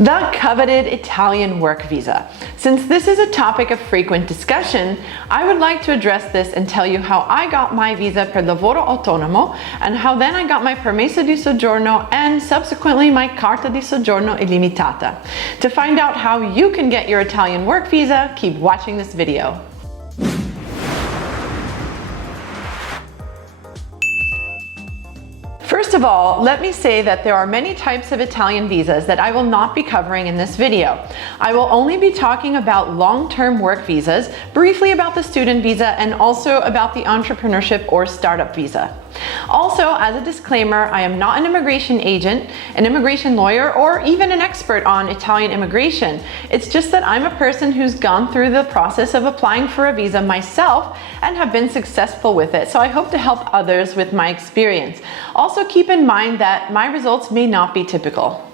The coveted Italian work visa. Since this is a topic of frequent discussion, I would like to address this and tell you how I got my visa per lavoro autonomo and how then I got my permesso di soggiorno and subsequently my carta di soggiorno illimitata. To find out how you can get your Italian work visa, keep watching this video. First of all, let me say that there are many types of Italian visas that I will not be covering in this video. I will only be talking about long-term work visas, briefly about the student visa, and also about the entrepreneurship or startup visa. Also, as a disclaimer, I am not an immigration agent, an immigration lawyer, or even an expert on Italian immigration. It's just that I'm a person who's gone through the process of applying for a visa myself and have been successful with it, so I hope to help others with my experience. Also, keep in mind that my results may not be typical.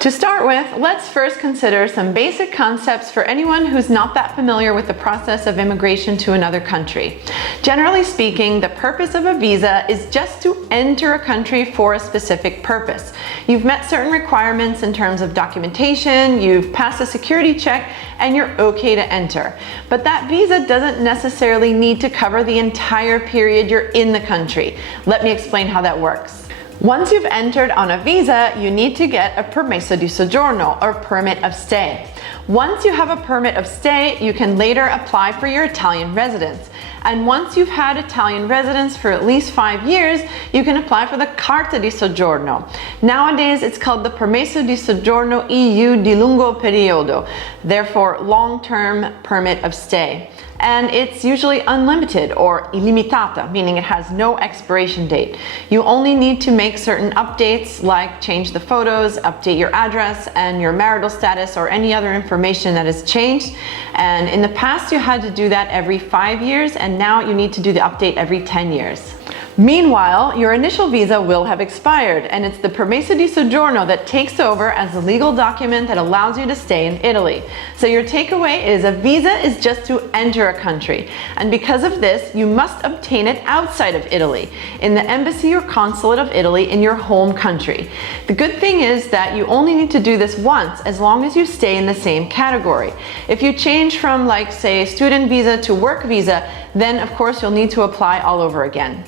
To start with, let's first consider some basic concepts for anyone who's not that familiar with the process of immigration to another country. Generally speaking, the purpose of a visa is just to enter a country for a specific purpose. You've met certain requirements in terms of documentation, you've passed a security check, and you're okay to enter. But that visa doesn't necessarily need to cover the entire period you're in the country. Let me explain how that works. Once you've entered on a visa, you need to get a permesso di soggiorno, or permit of stay. Once you have a permit of stay, you can later apply for your Italian residence. And once you've had Italian residence for at least 5 years, you can apply for the carta di soggiorno. Nowadays, it's called the permesso di soggiorno EU di lungo periodo, therefore long-term permit of stay. And it's usually unlimited or illimitata, meaning it has no expiration date. You only need to make certain updates like change the photos, update your address and your marital status or any other information that has changed. And in the past you had to do that every 5 years, and now you need to do the update every 10 years. Meanwhile, your initial visa will have expired, and it's the permesso di soggiorno that takes over as the legal document that allows you to stay in Italy. So your takeaway is a visa is just to enter a country, and because of this, you must obtain it outside of Italy, in the embassy or consulate of Italy in your home country. The good thing is that you only need to do this once as long as you stay in the same category. If you change from, like, say, student visa to work visa, then of course you'll need to apply all over again.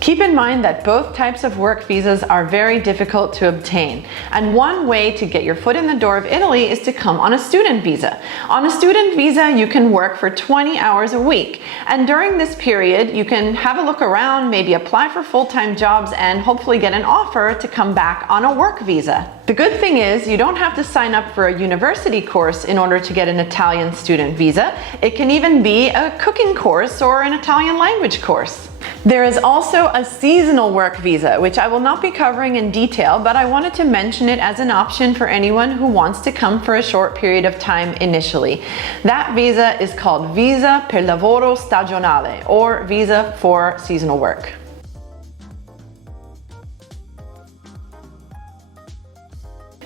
Keep in mind that both types of work visas are very difficult to obtain, and one way to get your foot in the door of Italy is to come on a student visa. On a student visa, you can work for 20 hours a week, and during this period, you can have a look around, maybe apply for full-time jobs, and hopefully get an offer to come back on a work visa. The good thing is you don't have to sign up for a university course in order to get an Italian student visa. It can even be a cooking course or an Italian language course. There is also a seasonal work visa, which I will not be covering in detail, but I wanted to mention it as an option for anyone who wants to come for a short period of time initially. That visa is called visa per lavoro stagionale, or visa for seasonal work.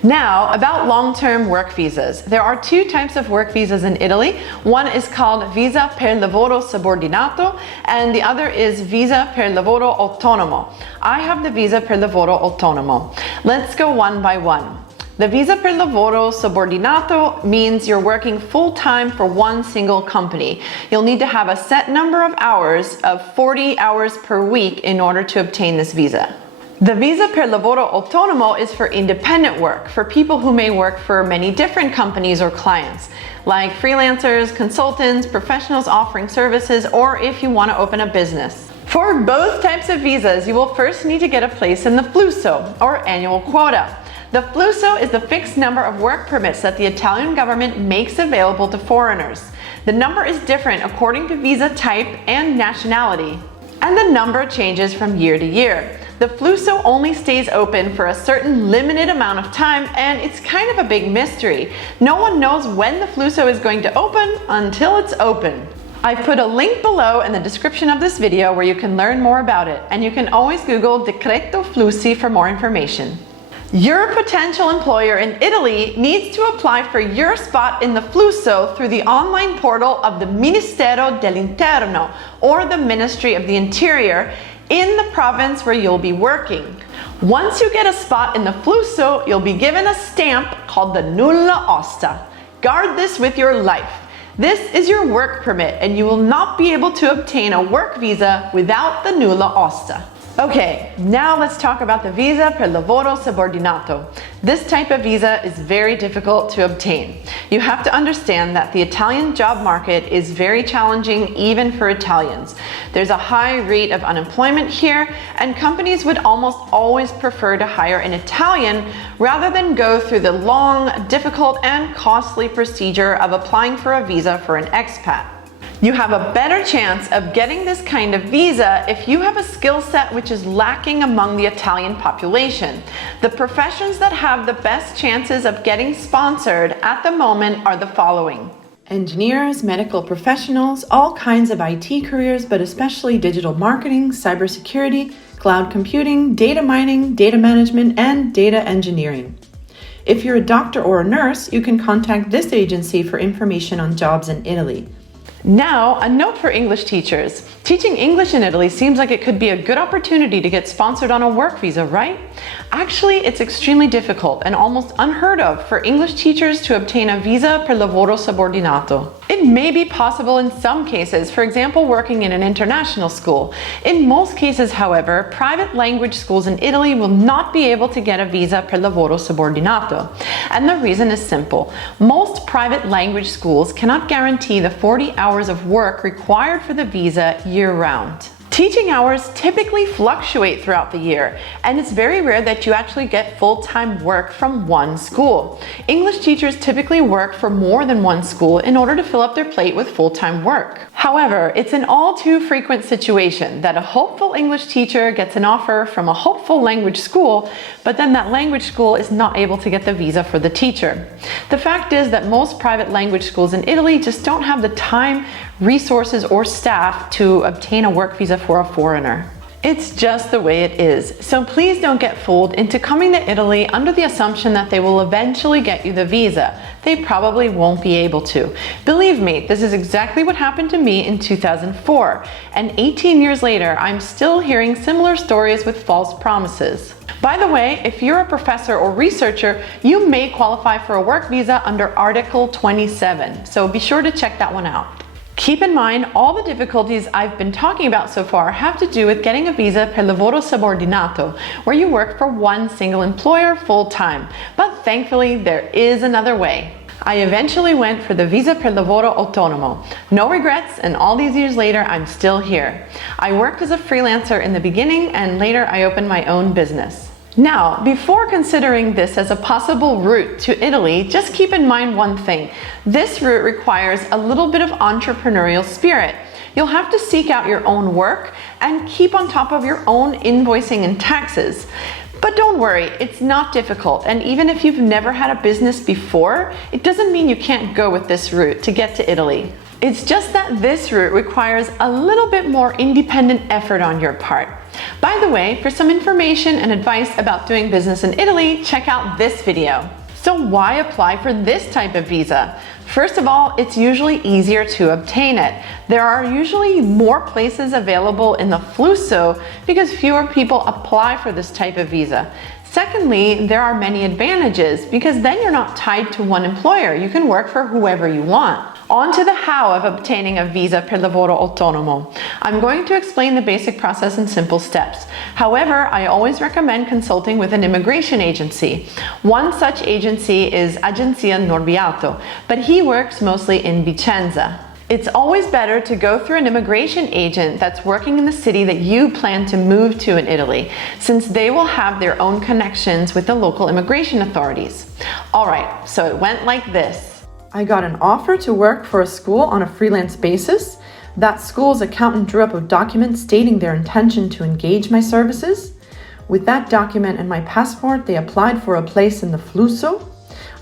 Now, about long-term work visas. There are two types of work visas in Italy. One is called visa per lavoro subordinato, and the other is visa per lavoro autonomo. I have the visa per lavoro autonomo. Let's go one by one. The visa per lavoro subordinato means you're working full-time for one single company. You'll need to have a set number of hours of 40 hours per week in order to obtain this visa. The visa per lavoro autonomo is for independent work, for people who may work for many different companies or clients, like freelancers, consultants, professionals offering services, or if you want to open a business. For both types of visas, you will first need to get a place in the flusso, or annual quota. The flusso is the fixed number of work permits that the Italian government makes available to foreigners. The number is different according to visa type and nationality, and the number changes from year to year. The flusso only stays open for a certain limited amount of time, and it's kind of a big mystery. No one knows when the flusso is going to open until it's open. I've put a link below in the description of this video where you can learn more about it, and you can always Google Decreto Flussi for more information. Your potential employer in Italy needs to apply for your spot in the flusso through the online portal of the Ministero dell'Interno, or the Ministry of the Interior, in the province where you'll be working. Once you get a spot in the flusso, you'll be given a stamp called the nulla osta. Guard this with your life. This is your work permit, and you will not be able to obtain a work visa without the nulla osta. Okay, now let's talk about the visa per lavoro subordinato. This type of visa is very difficult to obtain. You have to understand that the Italian job market is very challenging even for Italians. There's a high rate of unemployment here, and companies would almost always prefer to hire an Italian rather than go through the long, difficult, and costly procedure of applying for a visa for an expat. You have a better chance of getting this kind of visa if you have a skill set which is lacking among the Italian population. The professions that have the best chances of getting sponsored at the moment are the following: engineers, medical professionals, all kinds of IT careers, but especially digital marketing, cybersecurity, cloud computing, data mining, data management, and data engineering. If you're a doctor or a nurse, you can contact this agency for information on jobs in Italy. Now, a note for English teachers. Teaching English in Italy seems like it could be a good opportunity to get sponsored on a work visa, right? Actually, it's extremely difficult and almost unheard of for English teachers to obtain a visa per lavoro subordinato. It may be possible in some cases, for example, working in an international school. In most cases, however, private language schools in Italy will not be able to get a visa per lavoro subordinato. And the reason is simple. Most private language schools cannot guarantee the 40 hours of work required for the visa year-round. Teaching hours typically fluctuate throughout the year, and it's very rare that you actually get full-time work from one school. English teachers typically work for more than one school in order to fill up their plate with full-time work. However, it's an all too frequent situation that a hopeful English teacher gets an offer from a hopeful language school, but then that language school is not able to get the visa for the teacher. The fact is that most private language schools in Italy just don't have the time, resources, or staff to obtain a work visa for a foreigner. It's just the way it is. So please don't get fooled into coming to Italy under the assumption that they will eventually get you the visa. They probably won't be able to. Believe me, this is exactly what happened to me in 2004. And 18 years later, I'm still hearing similar stories with false promises. By the way, if you're a professor or researcher, you may qualify for a work visa under Article 27. So be sure to check that one out. Keep in mind, all the difficulties I've been talking about so far have to do with getting a visa per lavoro subordinato, where you work for one single employer full-time. But thankfully, there is another way. I eventually went for the visa per lavoro autonomo. No regrets, and all these years later, I'm still here. I worked as a freelancer in the beginning, and later I opened my own business. Now, before considering this as a possible route to Italy, just keep in mind one thing. This route requires a little bit of entrepreneurial spirit. You'll have to seek out your own work and keep on top of your own invoicing and taxes. But don't worry, it's not difficult, and even if you've never had a business before, it doesn't mean you can't go with this route to get to Italy. It's just that this route requires a little bit more independent effort on your part. By the way, for some information and advice about doing business in Italy, check out this video. So why apply for this type of visa? First of all, it's usually easier to obtain it. There are usually more places available in the flusso because fewer people apply for this type of visa. Secondly, there are many advantages because then you're not tied to one employer. You can work for whoever you want. On to the how of obtaining a visa per lavoro autonomo. I'm going to explain the basic process in simple steps. However, I always recommend consulting with an immigration agency. One such agency is Agenzia Norviato, but he works mostly in Vicenza. It's always better to go through an immigration agent that's working in the city that you plan to move to in Italy, since they will have their own connections with the local immigration authorities. All right, so it went like this. I got an offer to work for a school on a freelance basis. That school's accountant drew up a document stating their intention to engage my services. With that document and my passport, they applied for a place in the flusso.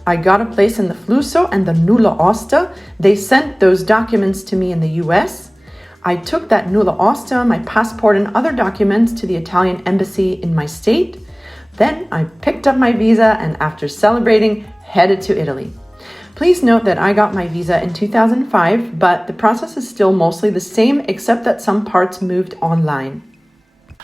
I got a place in the flusso and the nulla osta. They sent those documents to me in the US. I took that nulla osta, my passport, and other documents to the Italian embassy in my state. Then I picked up my visa and, after celebrating, headed to Italy. Please note that I got my visa in 2005, but the process is still mostly the same except that some parts moved online.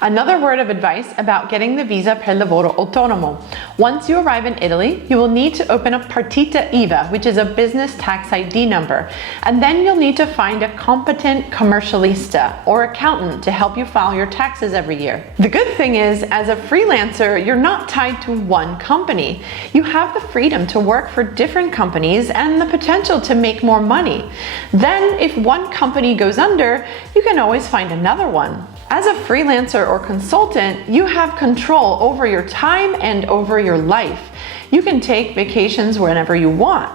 Another word of advice about getting the visa per lavoro autonomo. Once you arrive in Italy, you will need to open a partita IVA, which is a business tax ID number. And then you'll need to find a competent commercialista or accountant to help you file your taxes every year. The good thing is, as a freelancer, you're not tied to one company. You have the freedom to work for different companies and the potential to make more money. Then, if one company goes under, you can always find another one. As a freelancer or consultant, you have control over your time and over your life. You can take vacations whenever you want.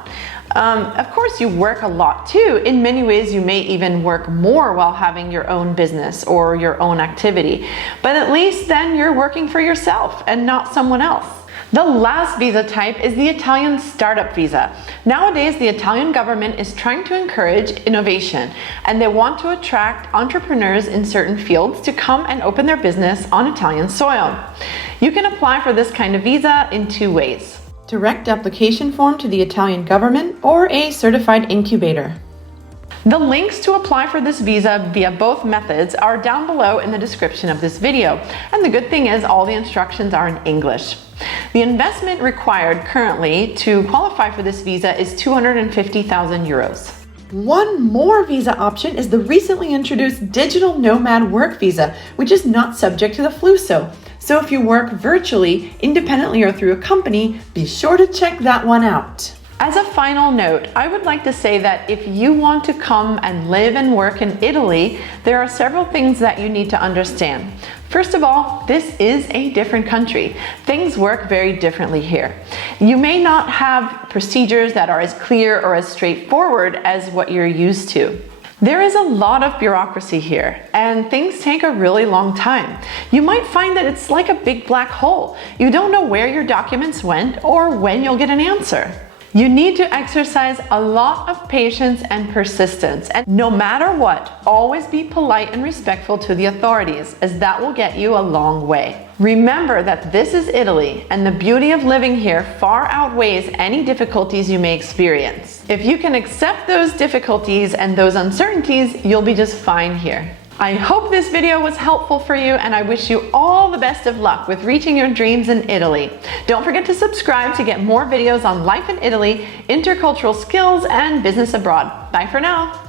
Of course, you work a lot too. In many ways, you may even work more while having your own business or your own activity. But at least then you're working for yourself and not someone else. The last visa type is the Italian startup visa. Nowadays, the Italian government is trying to encourage innovation, and they want to attract entrepreneurs in certain fields to come and open their business on Italian soil. You can apply for this kind of visa in two ways: direct application form to the Italian government or a certified incubator. The links to apply for this visa via both methods are down below in the description of this video. And the good thing is all the instructions are in English. The investment required currently to qualify for this visa is 250,000 euros. One more visa option is the recently introduced digital nomad work visa, which is not subject to the flusso. So if you work virtually, independently, or through a company, be sure to check that one out. As a final note, I would like to say that if you want to come and live and work in Italy, there are several things that you need to understand. First of all, this is a different country. Things work very differently here. You may not have procedures that are as clear or as straightforward as what you're used to. There is a lot of bureaucracy here, and things take a really long time. You might find that it's like a big black hole. You don't know where your documents went or when you'll get an answer. You need to exercise a lot of patience and persistence, and no matter what, always be polite and respectful to the authorities, as that will get you a long way. Remember that this is Italy, and the beauty of living here far outweighs any difficulties you may experience. If you can accept those difficulties and those uncertainties, you'll be just fine here. I hope this video was helpful for you, and I wish you all the best of luck with reaching your dreams in Italy. Don't forget to subscribe to get more videos on life in Italy, intercultural skills, and business abroad. Bye for now.